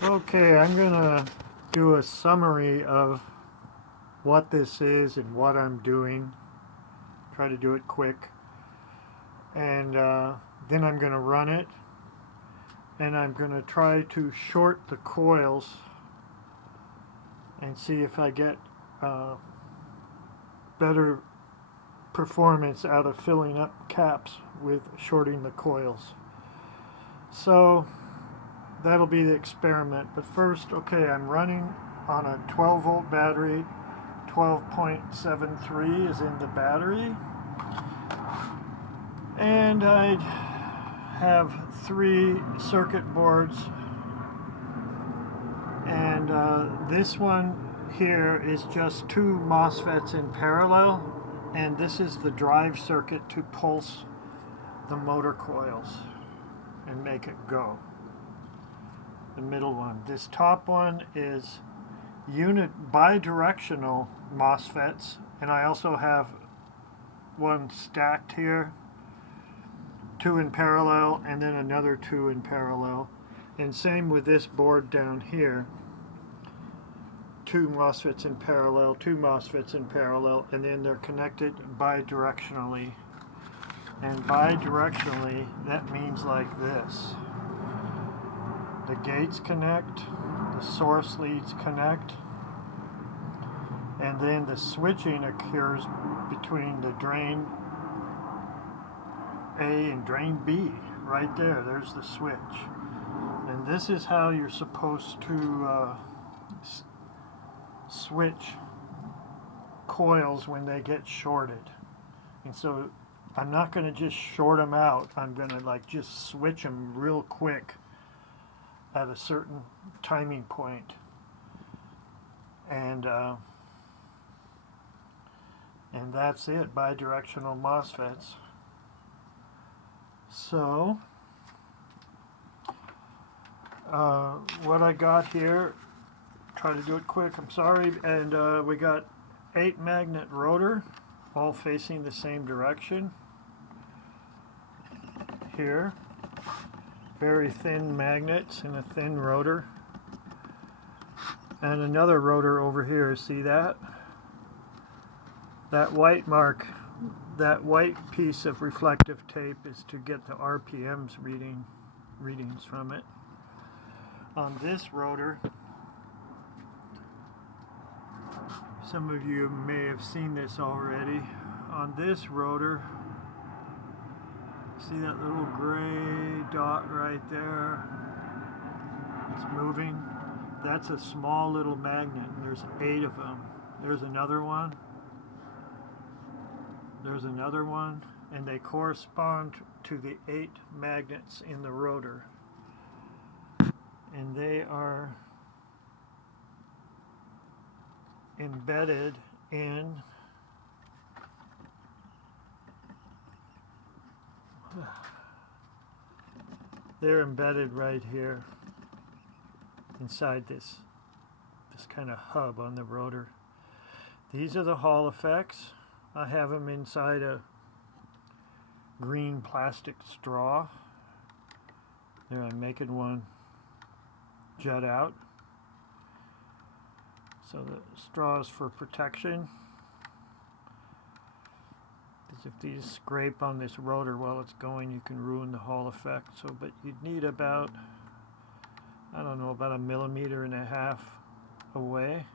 Okay, I'm gonna do a summary of what this is and what I'm doing. Try to do it quick. And then I'm gonna run it. And I'm gonna try to short the coils and see if I get better performance out of filling up caps with shorting the coils. So that'll be the experiment. But first, okay, I'm running on a 12 volt battery. 12.73 is in the battery, and I have 3 circuit boards, and this one here is just 2 MOSFETs in parallel, and this is the drive circuit to pulse the motor coils and make it go. The middle one. This top one is unit bidirectional MOSFETs, and I also have one stacked here, 2 in parallel, and then another 2 in parallel. And same with this board down here, 2 MOSFETs in parallel, 2 MOSFETs in parallel, and then they're connected bidirectionally. And bidirectionally, that means like this. The gates connect, the source leads connect, and then the switching occurs between the drain A and drain B. Right there, there's the switch. And this is how you're supposed to switch coils when they get shorted. And so I'm not going to just short them out, I'm going to just switch them real quick at a certain timing point. And that's it, bidirectional MOSFETs. So what I got here, try to do it quick, I'm sorry, and we got 8 magnet rotor, all facing the same direction. Here, very thin magnets and a thin rotor. And another rotor over here, see that? That white mark, that white piece of reflective tape is to get the RPMs readings from it. On this rotor, some of you may have seen this already. On this rotor, see that little gray dot right there? It's moving. That's a small little magnet, and there's 8 of them. There's another one. There's another one, and they correspond to the 8 magnets in the rotor. And they are embedded in they're embedded right here inside this kind of hub on the rotor. These are the Hall effects. I have them inside a green plastic straw. There, I'm making one jut out. So the straw is for protection. Because if these scrape on this rotor while it's going, you can ruin the Hall effect. So, but you'd need about, I don't know, about 1.5 millimeters away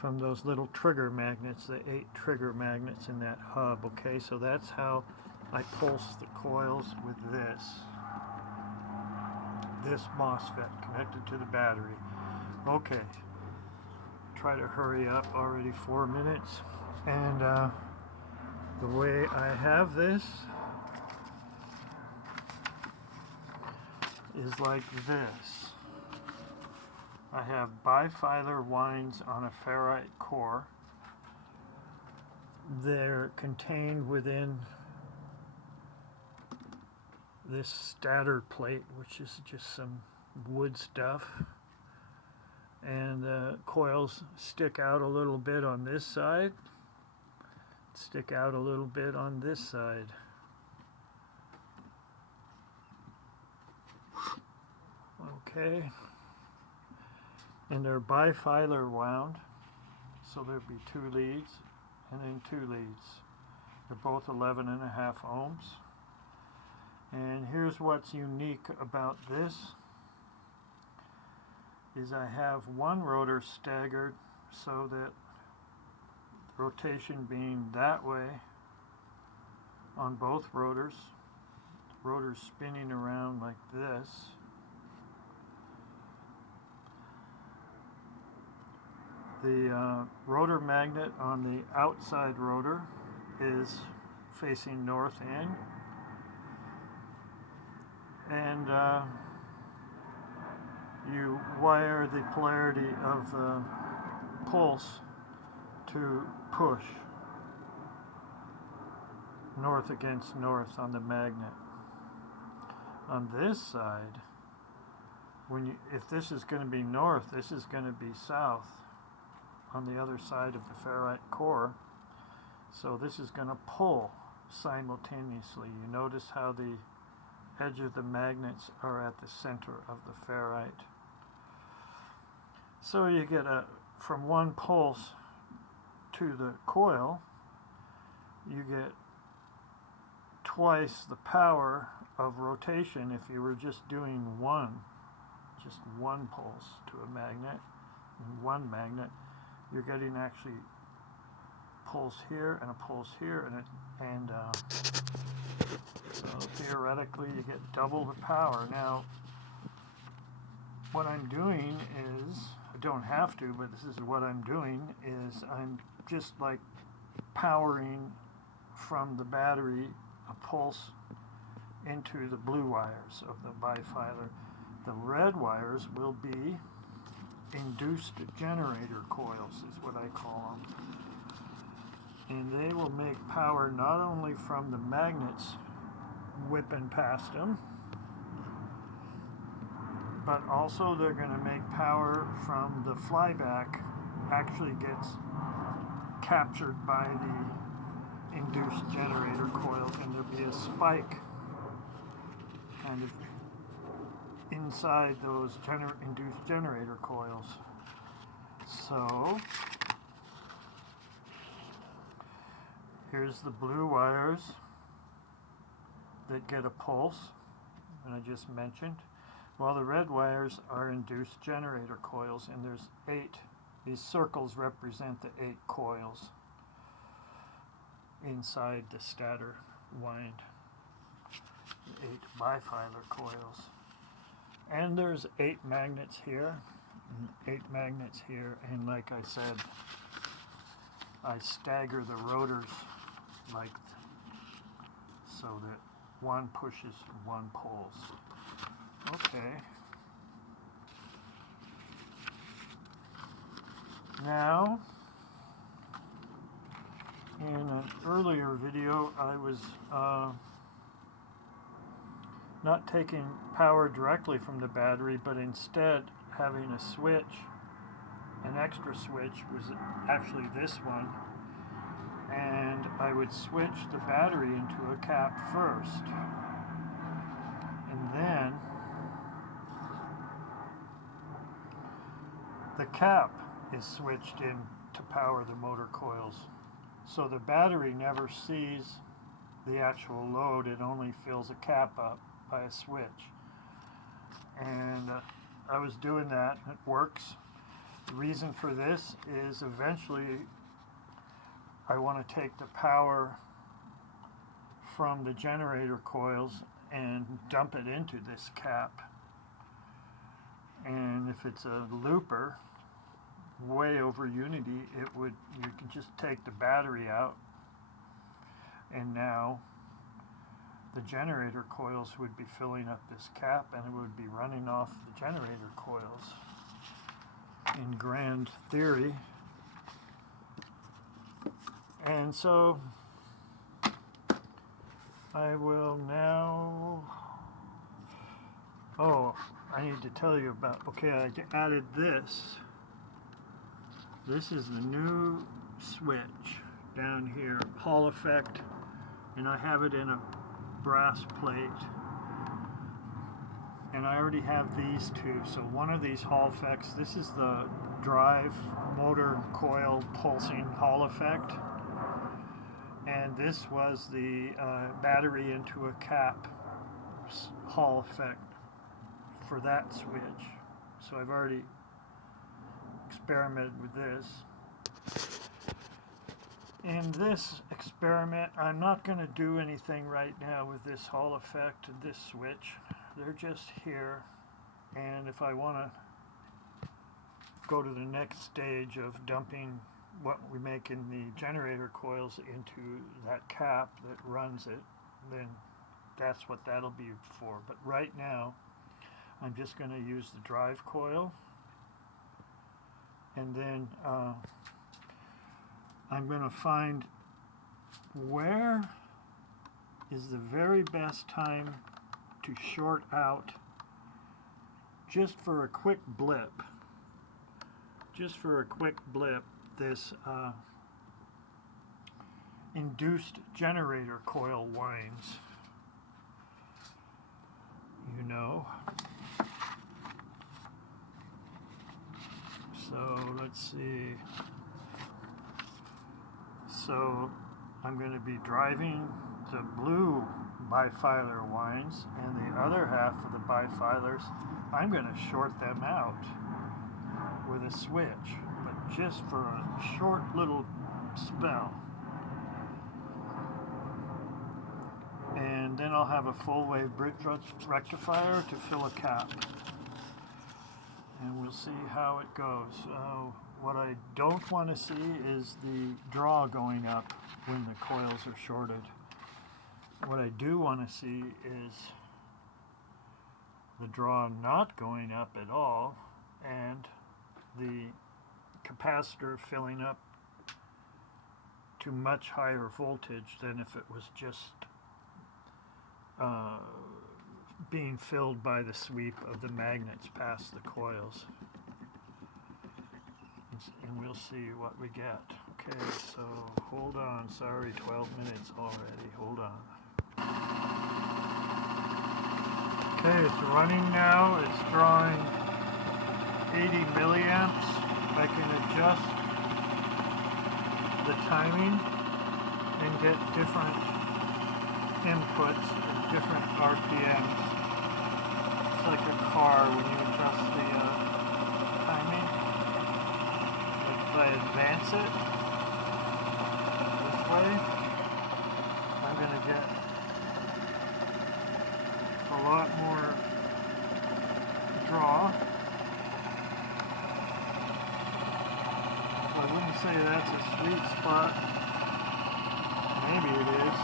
from those little trigger magnets, the 8 trigger magnets in that hub. Okay, so that's how I pulse the coils with this MOSFET connected to the battery. Okay, try to hurry up, already 4 minutes. And the way I have this is like this. I have bifilar winds on a ferrite core. They're contained within this stator plate, which is just some wood stuff. And the coils stick out a little bit on this side, stick out a little bit on this side. Okay. Okay, and they're bifilar wound, so there'd be 2 leads and then 2 leads. They're both 11.5 ohms. And here's what's unique about this is I have one rotor staggered so that rotation being that way on both rotors. The rotor's spinning around like this. The rotor magnet on the outside rotor is facing north in, and you wire the polarity of the pulse to push north against north on the magnet. On this side, if this is going to be north, this is going to be south on the other side of the ferrite core. So this is going to pull simultaneously. You notice how the edge of the magnets are at the center of the ferrite. So you get from one pulse to the coil, you get twice the power of rotation if you were just doing one pulse to a magnet, one magnet. You're getting actually pulse here and a pulse here, and so theoretically you get double the power. Now, what I'm doing is, I don't have to, but this is what I'm doing, is I'm just like powering from the battery a pulse into the blue wires of the bifilar. The red wires will be induced generator coils, is what I call them. And they will make power not only from the magnets whipping past them, but also they're going to make power from the flyback actually gets captured by the induced generator coils, and there'll be a spike kind of inside those induced generator coils. So here's the blue wires that get a pulse, and I just mentioned, while the red wires are induced generator coils, and there's 8. These circles represent the 8 coils inside the stator wind, the 8 bifilar coils. And there's 8 magnets here, and 8 magnets here, and like I said, I stagger the rotors like so that one pushes and one pulls. Okay. Now, in an earlier video, I was not taking power directly from the battery, but instead having a switch, an extra switch was actually this one, and I would switch the battery into a cap first, and then the cap is switched in to power the motor coils. So the battery never sees the actual load, it only fills a cap up by a switch. And I was doing that, it works. The reason for this is eventually I want to take the power from the generator coils and dump it into this cap. And if it's a looper, way over unity, you can just take the battery out, and now the generator coils would be filling up this cap, and it would be running off the generator coils in grand theory. And so I will now, I need to tell you about, okay, I added this. This is the new switch down here, Hall effect, and I have it in a brass plate. And I already have these two. So one of these Hall effects, this is the drive motor coil pulsing Hall effect. And this was the battery into a cap Hall effect for that switch. So I've already experimented with this. In this experiment, I'm not going to do anything right now with this Hall effect and this switch. They're just here. And if I want to go to the next stage of dumping what we make in the generator coils into that cap that runs it, then that's what that'll be for. But right now, I'm just going to use the drive coil, and then I'm going to find where is the very best time to short out just for a quick blip. Just for a quick blip, this induced generator coil winds. You know. So let's see. So I'm going to be driving the blue bifilar winds, and the other half of the bifilars, I'm going to short them out with a switch, but just for a short little spell. And then I'll have a full wave bridge rectifier to fill a cap. And we'll see how it goes. What I don't want to see is the draw going up when the coils are shorted. What I do want to see is the draw not going up at all, and the capacitor filling up to much higher voltage than if it was just being filled by the sweep of the magnets past the coils. And we'll see what we get. Okay, so hold on. Sorry, 12 minutes already. Hold on. Okay, it's running now. It's drawing 80 milliamps. I can adjust the timing and get different inputs at different RPMs. It's like a car when you adjust the timing. If I advance it this way, I'm going to get a lot more draw. So I wouldn't say that's a sweet spot. Maybe it is.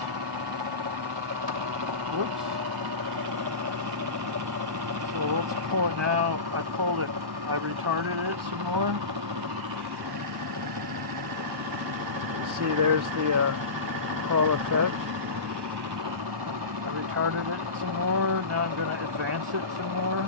Whoops. So let's pull it now. I pulled it. I retarded it some more. See, there's the Hall effect. I retarded it some more. Now I'm going to advance it some more.